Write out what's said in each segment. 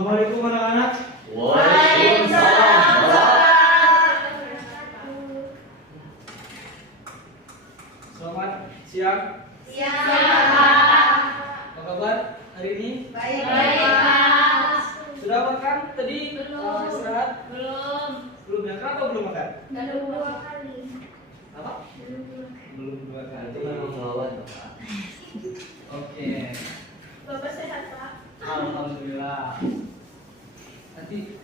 Assalamualaikum anak-anak. Waalaikumsalam. Selamat siang. Apa kabar hari ini? Baik. Sudah makan tadi? Belum. Istirahat? Belum. Belum ya? Kenapa belum makan? Belum 2 kali. Apa? Belum 2 kali. Itu memang lawan, Pak. Oke. Bapak sehat, Pak? Alhamdulillah. Nanti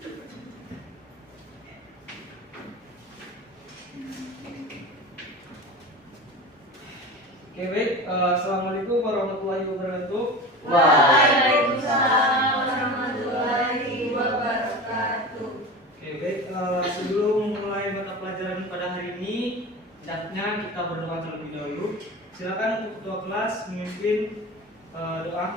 Oke, baik. Assalamualaikum warahmatullahi wabarakatuh. Waalaikumsalam warahmatullahi wabarakatuh. Oke, baik. Sebelum mulai mata pelajaran pada hari ini, hendaknya kita berdoa terlebih dahulu. Silakan untuk ketua kelas memimpin doa.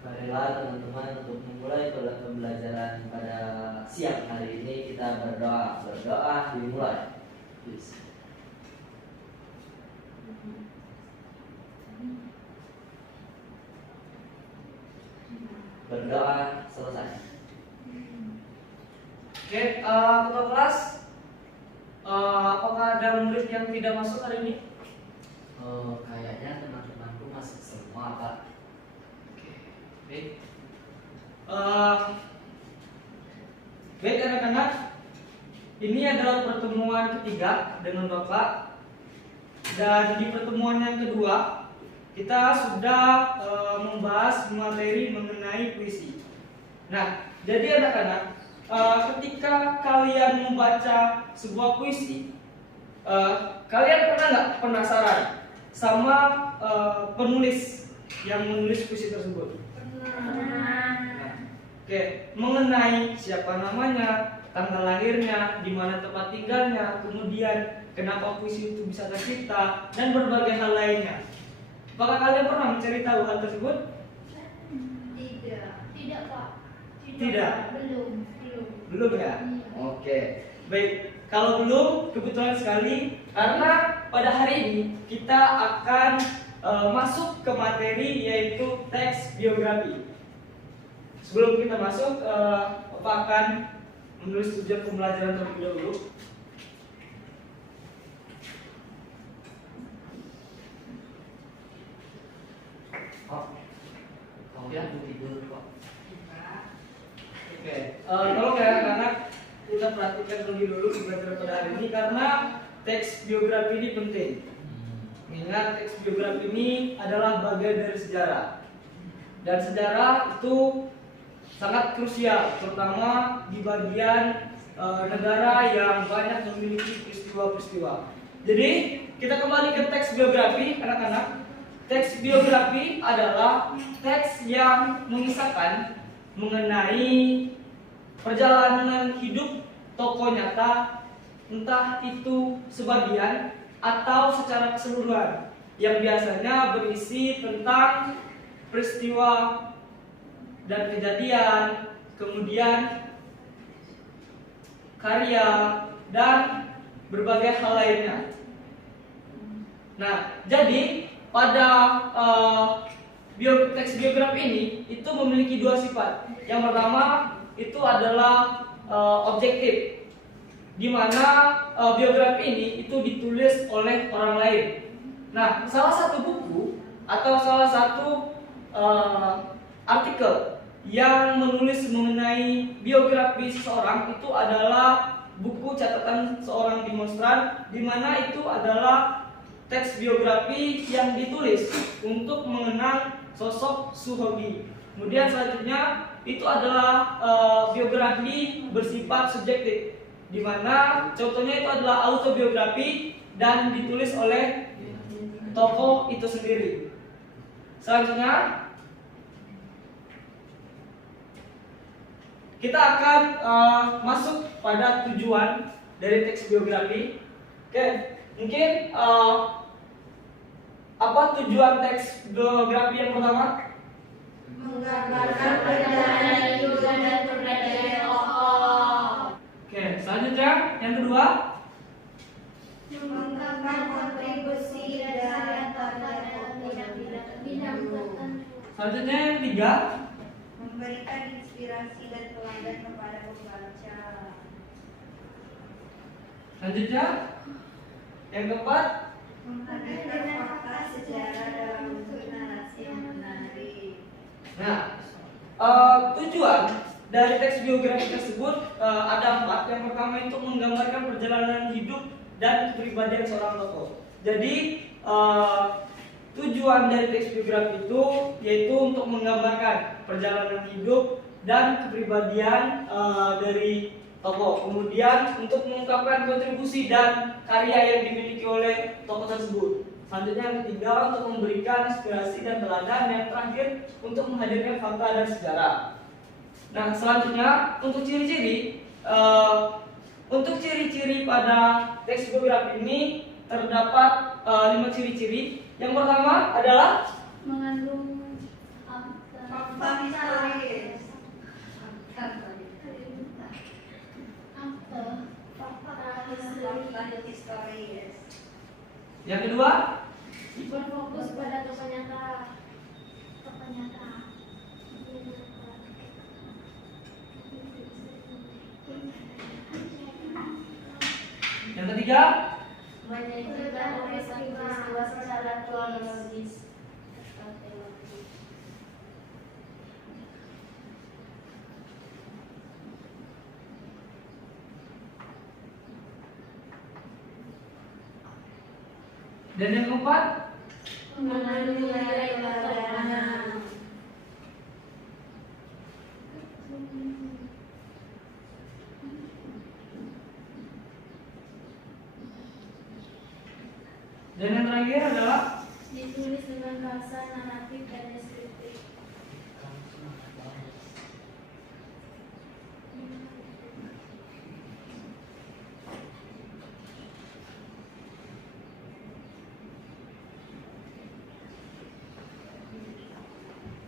Marilah teman-teman untuk memulai pembelajaran pada siang hari ini kita berdoa. Berdoa dimulai. Please. Berdoa selesai. Oke, ketua kelas, apakah ada murid yang tidak masuk hari ini? Oh, kayaknya teman-temanku masuk semua, Pak. Baik. Baik anak-anak, ini adalah pertemuan ketiga dengan Bapak. Dan di pertemuan yang kedua, kita sudah membahas materi mengenai puisi. Nah, jadi anak-anak, ketika kalian membaca sebuah puisi, kalian pernah nggak penasaran sama penulis yang menulis puisi tersebut? Oke, mengenai siapa namanya, tanggal lahirnya, di mana tempat tinggalnya, kemudian kenapa puisi itu bisa tercipta, dan berbagai hal lainnya. Apakah kalian pernah mencari tahu hal tersebut? Tidak, Pak. Tidak. Belum. Belum ya? Oke, baik. Kalau belum, kebetulan sekali karena pada hari ini kita akan masuk ke materi yaitu teks biografi. Sebelum kita masuk, Bapak akan menulis tujuan pembelajaran terlebih dahulu. Oh, kemudian tidur kok. Oke, kalau kayak anak-anak kita perhatikan terlebih dulu pembelajaran pada hari ini karena teks biografi ini penting. Mengingat teks biografi ini adalah bagian dari sejarah. Dan sejarah itu sangat krusial, terutama di bagian negara yang banyak memiliki peristiwa-peristiwa. Jadi kita kembali ke teks biografi, anak-anak. Teks biografi adalah teks yang mengisahkan mengenai perjalanan hidup tokoh nyata, entah itu sebagian atau secara keseluruhan, yang biasanya berisi tentang peristiwa dan kejadian, kemudian karya dan berbagai hal lainnya. Nah, jadi pada teks biografi ini itu memiliki dua sifat. Yang pertama itu adalah objektif, di mana biografi ini itu ditulis oleh orang lain. Nah, salah satu buku atau salah satu artikel yang menulis mengenai biografi seseorang itu adalah buku catatan seorang demonstran, di mana itu adalah teks biografi yang ditulis untuk mengenang sosok Soehobi. Kemudian selanjutnya itu adalah biografi bersifat subjektif, di mana contohnya itu adalah autobiografi dan ditulis oleh tokoh itu sendiri. Selanjutnya kita akan masuk pada tujuan dari teks biografi. Oke, mungkin apa tujuan teks biografi yang pertama? Menggambarkan perjalanan hidup dan perbedaan tokoh. Oke, selanjutnya yang kedua, Mengungkapkan kontribusi dasar tokoh dalam bidang tertentu. selanjutnya yang ketiga, Memberi memberikan inspirasi dan teladan kepada pembaca. Selanjutnya, yang keempat, Menghadirkan fakta sejarah dalam bentuk narasi yang menarik. nah, tujuan dari teks biografi tersebut ada 4. Yang pertama itu menggambarkan perjalanan hidup dan kepribadian seorang tokoh. Jadi tujuan dari teks biografi itu yaitu untuk menggambarkan perjalanan hidup dan kepribadian dari tokoh. Kemudian untuk mengungkapkan kontribusi dan karya yang dimiliki oleh tokoh tersebut. Selanjutnya yang ketiga untuk memberikan inspirasi dan teladan. Yang terakhir untuk menghadirkan fakta dan sejarah. Nah selanjutnya untuk ciri-ciri pada teks biografi ini terdapat 5 ciri-ciri. Yang pertama adalah mengandung Fakta historis. Fakta historis. yang kedua berfokus pada tokoh nyata. yang ketiga Menyajikan peristiwa secara kronologis. dan yang keempat Mengandung nilai keteladanan. dan yang terakhir adalah Ditulis dengan bahasa naratif dan deskriptif.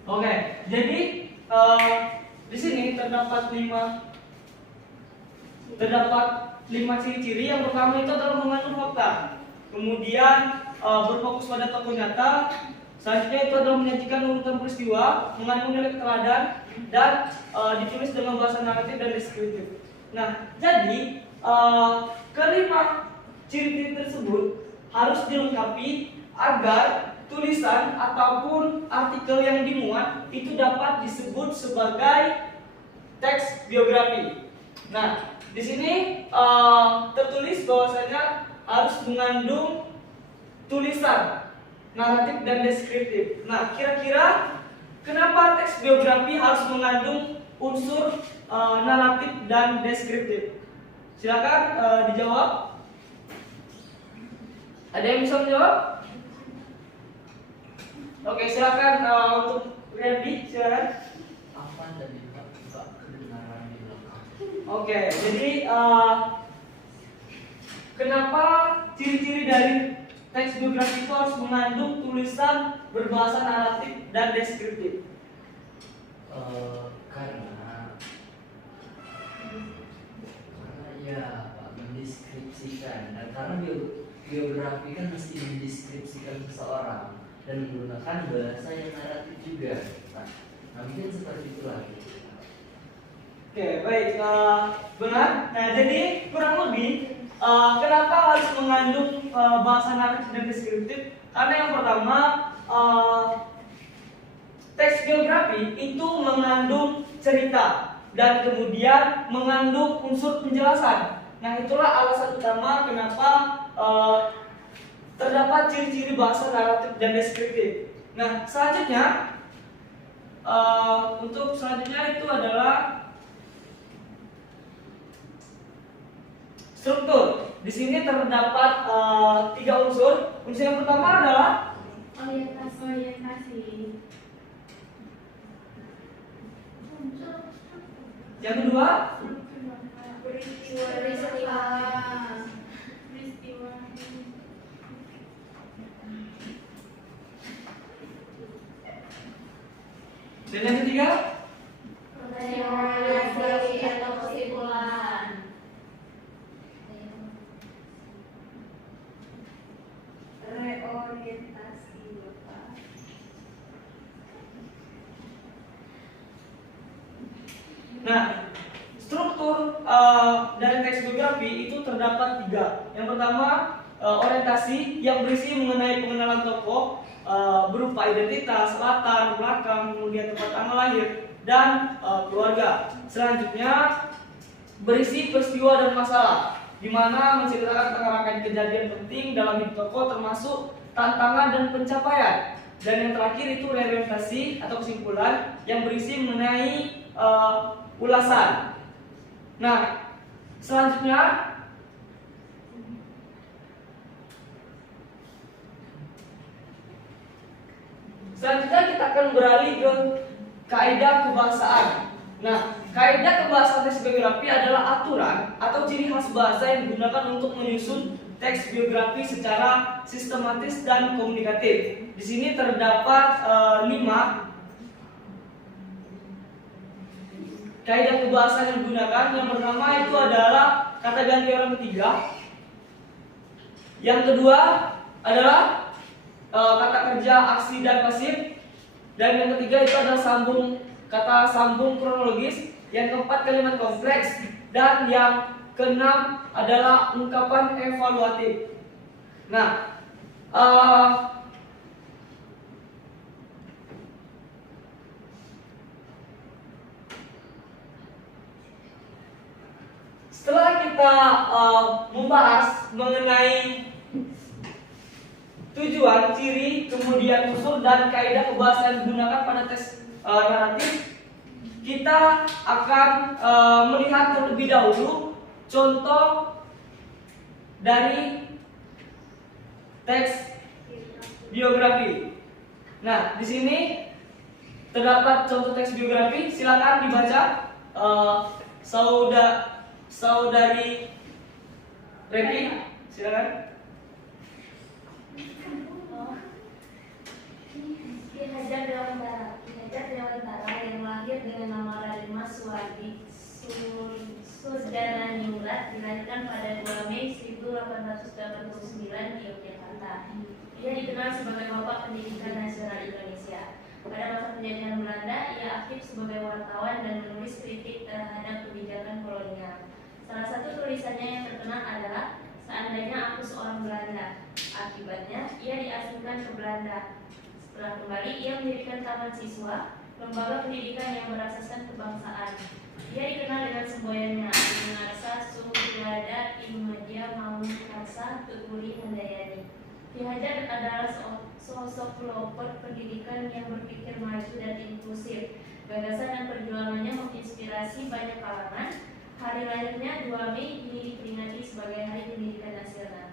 Oke, jadi di sini terdapat 5 ciri-ciri. Yang pertama itu adalah mengandung fakta, kemudian berfokus pada tokoh nyata, selanjutnya itu adalah menyajikan urutan peristiwa, mengandung nilai teladan, dan ditulis dengan bahasa naratif dan deskriptif. Nah, jadi kelima ciri-ciri tersebut harus dilengkapi agar tulisan ataupun artikel yang dimuat itu dapat disebut sebagai teks biografi. Nah, di sini tertulis bahwasanya harus mengandung tulisan naratif dan deskriptif. Nah, kira-kira kenapa teks biografi harus mengandung unsur naratif dan deskriptif? Silakan dijawab. Ada yang bisa menjawab? Oke, silakan untuk Randy, silakan. Apa tadi Pak kedengaran di belakang? Oke, jadi kenapa ciri-ciri dari teks biografi itu harus mengandung tulisan berbahasa naratif dan deskriptif? Karena ya Pak mendeskripsikan, dan karena biografi kan mesti mendeskripsikan seseorang dan menggunakan bahasa yang naratif juga. Nah mungkin seperti itulah. Oke, baik, benar. Nah, jadi kurang lebih kenapa harus mengandung bahasa naratif dan deskriptif? Karena yang pertama, teks biografi itu mengandung cerita dan kemudian mengandung unsur penjelasan. Nah, itulah alasan utama kenapa terdapat ciri-ciri bahasa naratif dan deskriptif. Nah, selanjutnya untuk selanjutnya itu adalah struktur. Di sini terdapat 3 unsur. Unsur yang pertama adalah Orientasi. yang kedua, Peristiwa. dan yang ketiga. Realisasi atau kesimpulan. Reorientasi, Bapak. Nah, struktur dari teks biografi itu terdapat 3. Yang pertama, orientasi yang berisi mengenai pengenalan tokoh berupa identitas, latar belakang, kemudian tempat tanggal lahir, dan keluarga. Selanjutnya, berisi peristiwa dan masalah, di mana menceritakan tentang rangkaian kejadian penting dalam hidup tokoh termasuk tantangan dan pencapaian. Dan yang terakhir itu reorientasi atau kesimpulan yang berisi mengenai ulasan. Nah, selanjutnya kita akan beralih ke kaidah kebahasaan. Nah, kaidah kebahasaan teks biografi adalah aturan atau ciri khas bahasa yang digunakan untuk menyusun teks biografi secara sistematis dan komunikatif. Di sini terdapat 5 kaidah kebahasaan yang digunakan. Yang pertama itu adalah kata ganti orang ketiga. Yang kedua adalah kata kerja aksi dan pasif. Dan yang ketiga itu adalah kata sambung kronologis. Yang keempat kalimat kompleks. Dan yang keenam adalah ungkapan evaluatif. Nah, setelah kita membahas mengenai tujuan, ciri, kemudian unsur dan kaidah kebahasaan yang digunakan pada teks naratif, kita akan melihat terlebih dahulu contoh dari teks biografi. Nah, di sini terdapat contoh teks biografi. Silakan dibaca, saudari Revi, silakan. Ki Hajar Dewantara yang lahir dengan nama Raden Mas Suwardi Surdananingrat dilahirkan pada 2 Mei 1889 di Yogyakarta. Ia dikenal sebagai Bapak Pendidikan Nasional Indonesia. Pada masa penjajahan Belanda, ia aktif sebagai wartawan dan menulis kritik terhadap kebijakan kolonial. Salah satu tulisannya yang terkenal adalah "Seandainya Aku Seorang Belanda". Akibatnya, ia diasingkan ke Belanda. Setelah kembali, ia mendirikan Taman Siswa, lembaga pendidikan yang berasaskan kebangsaan. Ia dikenal dengan semboyannya Adinarsa Subrada Imadia Maungkarsa Tutuli Handayani. Ki Hajar adalah sosok pelopor pendidikan yang berpikir maju dan inklusif. Gagasan dan perjuangannya menginspirasi banyak kalangan. Hari lahirnya 2 Mei ini diperingati sebagai Hari Pendidikan Nasional.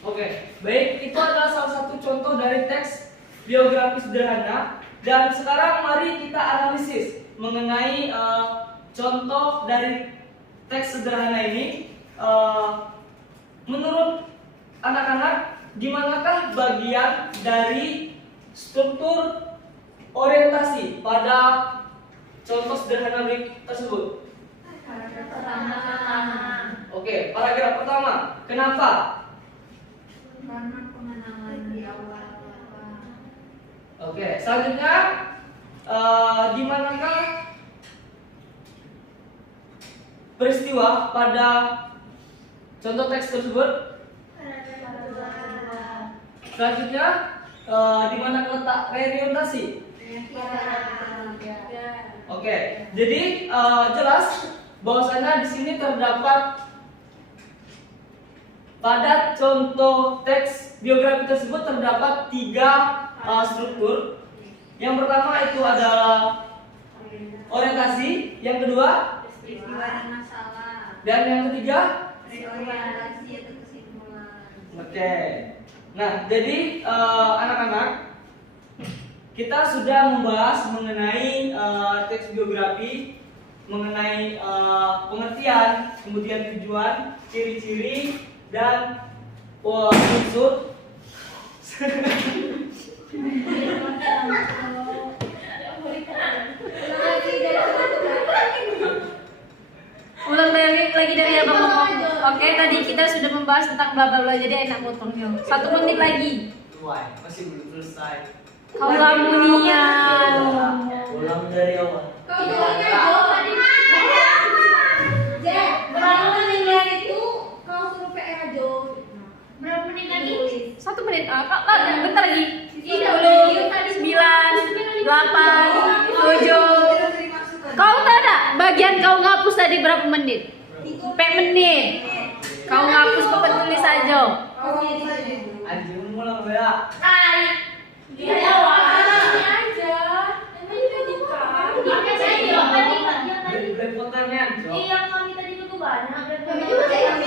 Oke, baik, itu adalah salah satu contoh dari teks biografi sederhana. Dan sekarang mari kita analisis mengenai contoh dari teks sederhana ini. Menurut anak-anak, dimanakah bagian dari struktur orientasi pada contoh sederhana tersebut? Pertama. Oke, paragraf pertama. Kenapa? Karena pengenalan di awal. Oke, selanjutnya di manakah peristiwa pada contoh teks tersebut? Selanjutnya di mana letak reorientasi? Oke, jadi jelas bahwasanya di sini terdapat pada contoh teks biografi tersebut terdapat 3 struktur. Yang pertama itu adalah orientasi, yang kedua Peristiwa dan masalah. dan yang ketiga. Reorientasi atau kesimpulan. Oke. Nah, jadi anak-anak, kita sudah membahas mengenai teks biografi, mengenai pengertian, kemudian tujuan, ciri-ciri, dan unsur. Ulang lagi dari apa ngomong. Oke, tadi kita sudah membahas tentang bla bla bla, jadi enak potongnya. 1 menit lagi. Wah, masih belum selesai. Kau lamunian. Ulang dari awal. Kau bilangnya jawab tadi. tadi berapa menit? 4 menit. Kau ngapus pakai tulis aja. Anjing mulai beda. Dia awalnya aja. Namanya juga dikat. Oke, saya juga tadi yang tadi. Belepotannya, Cok. Iya, kami tadi itu banyak. Dan kami Juga juga yang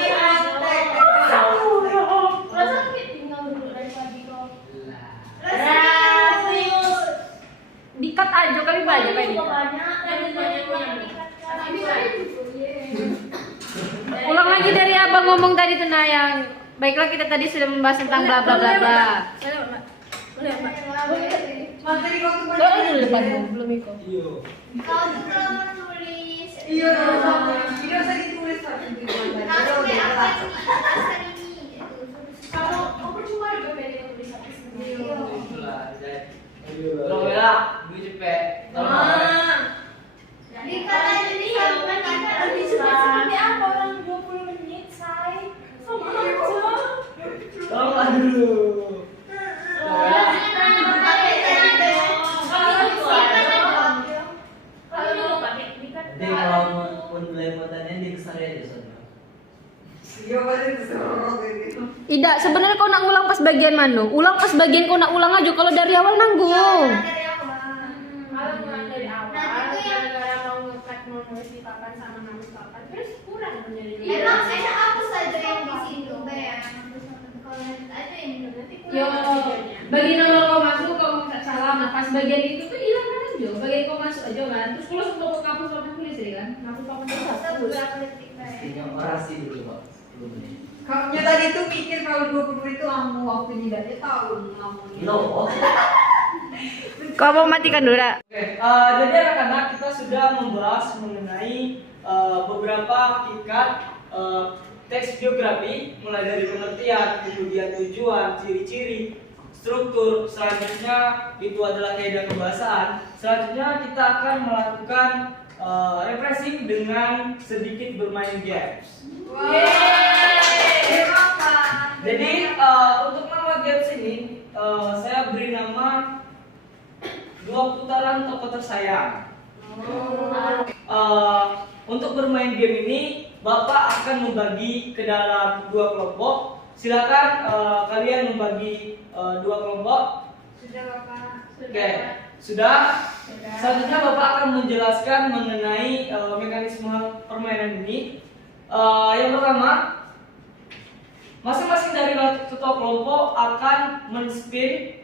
Masa tinggal duduk dari pagi kok. Dikat aja kami banyak Kami kayak juga gitu. banyak. Dan banyak yang dikat. Tapi saya Ulang lagi dari abang ngomong tadi tuh nah yang baiklah kita tadi sudah membahas tentang bla bla bla bla. Materi waktu Oh, ini depan belum ikut. Iya. Kau tuh kalau menulis. Iya, tidak usah ditulis tapi di Kamu kayak apa itu atas hari ini? kamu percuma juga pengen tulis satu sendiri. Itulah, Tolong beda, gue cepet. Di kata jadi sampai kata Lebih cepat seperti apa orang 20 menit, say? Sama aja. Tolong dulu. Jadi kalau pun belepotannya di besar aja soalnya. Iya, pasti terserah gitu. Tidak, sebenarnya kau nak ulang pas bagian mana? Ulang pas bagian kau nak ulang aja kalau dari awal nanggung. dari awal. Kalau mulai dari awal, Nanti tuh yang- gara-gara mau ngekat mau nulis di papan sama nulis papan, terus kurang menjadi. Emang enak apa saja yang di situ, Bang? Kalau nanti aja yang nanti Yo, bagian awal kau masuk kau nggak salah, nah pas bagian itu tuh hilang kan aja. Bagian kau masuk aja kan. Terus kalau untuk kampus papan tulis ya kan. Ngapus papan tulis. Mestinya orasi dulu Pak, 10 menit. Kamunya tadi tuh mikir kalau 20 menit itu lama waktunya dia tahu ngomongnya. No. Kau mau matikan dulu dah. Oke, jadi anak-anak kita sudah membahas mengenai beberapa hakikat teks biografi, mulai dari pengertian, kemudian tujuan, ciri-ciri, struktur. Selanjutnya itu adalah kaidah kebahasaan. Selanjutnya kita akan melakukan refreshing dengan sedikit bermain games. Jadi untuk nama games ini saya beri nama 2 putaran tokoh tersayang. Untuk bermain game ini Bapak akan membagi ke dalam 2 kelompok. Silakan kalian membagi 2 kelompok. Sudah Bapak. Oke, sudah. Selanjutnya Bapak akan menjelaskan mengenai mekanisme permainan ini. Yang pertama, masing-masing dari ketua kelompok akan men-spin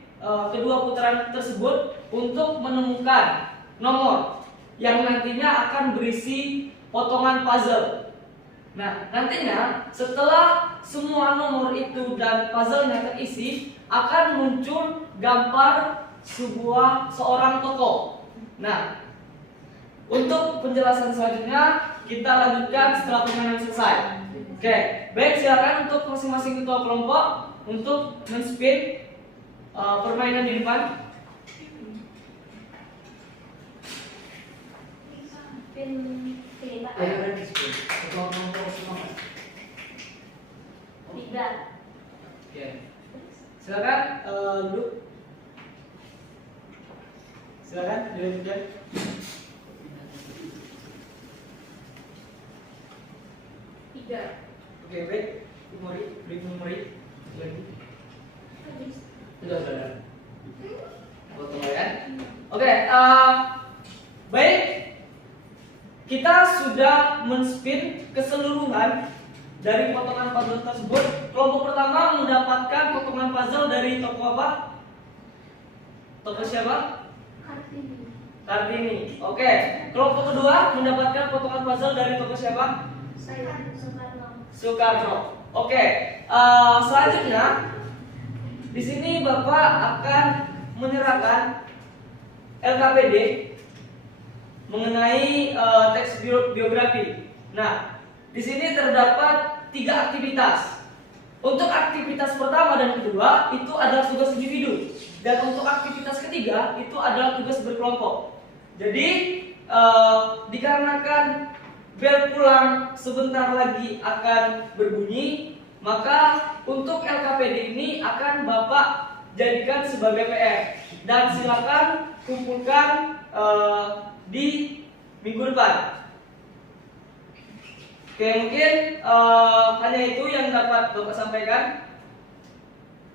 kedua putaran tersebut untuk menemukan nomor yang nantinya akan berisi potongan puzzle. Nah, nantinya setelah semua nomor itu dan puzzle-nya terisi, akan muncul gambar seorang tokoh. Nah, untuk penjelasan selanjutnya kita lanjutkan setelah permainan selesai. Oke, baik, silakan untuk masing-masing ketua kelompok untuk men-spin permainan di depan. Ayo kan disebut. Ketua kelompok semua. 3. Oke, silakan duduk. Silakan dilanjutkan. Oke, baik. Memori lagi. Sudah. Potong ya. Oke, baik. Kita sudah men-spin keseluruhan dari potongan puzzle tersebut. Kelompok pertama mendapatkan potongan puzzle dari toko apa? Toko siapa? Kartini. Oke. Kelompok kedua mendapatkan potongan puzzle dari toko siapa? Soekarno. Oke. Selanjutnya di sini Bapak akan menyerahkan LKPD mengenai teks biografi. Nah, di sini terdapat 3 aktivitas. Untuk aktivitas pertama dan kedua itu adalah tugas individu, dan untuk aktivitas ketiga itu adalah tugas berkelompok. Jadi dikarenakan bel pulang sebentar lagi akan berbunyi, maka untuk LKPD ini akan Bapak jadikan sebagai PR dan silakan kumpulkan di minggu depan. Oke, mungkin hanya itu yang dapat Bapak sampaikan.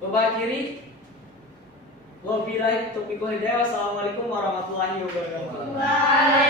Bapak akhiri. Wabillahi taufiq wal hidayah. Wassalamualaikum warahmatullahi wabarakatuh. Waalaikumsalam.